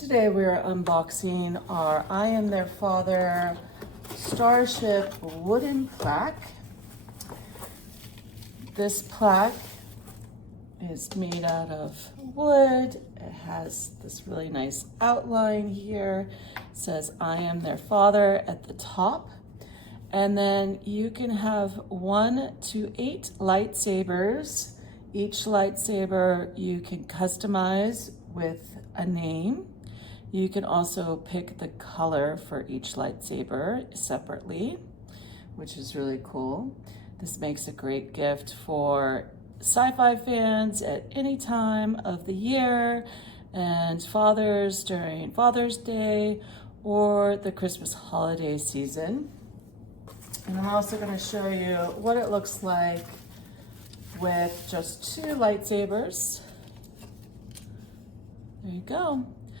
Today we're unboxing our I Am Their Father Starship wooden plaque. This plaque is made out of wood. It has this really nice outline here. It says I am their father at the top. And then you can have 1 to 8 lightsabers. Each lightsaber you can customize with a name. You can also pick the color for each lightsaber separately, which is really cool. This makes a great gift for sci-fi fans at any time of the year, and fathers during Father's Day or the Christmas holiday season. And I'm also going to show you what it looks like with just 2 lightsabers. There you go.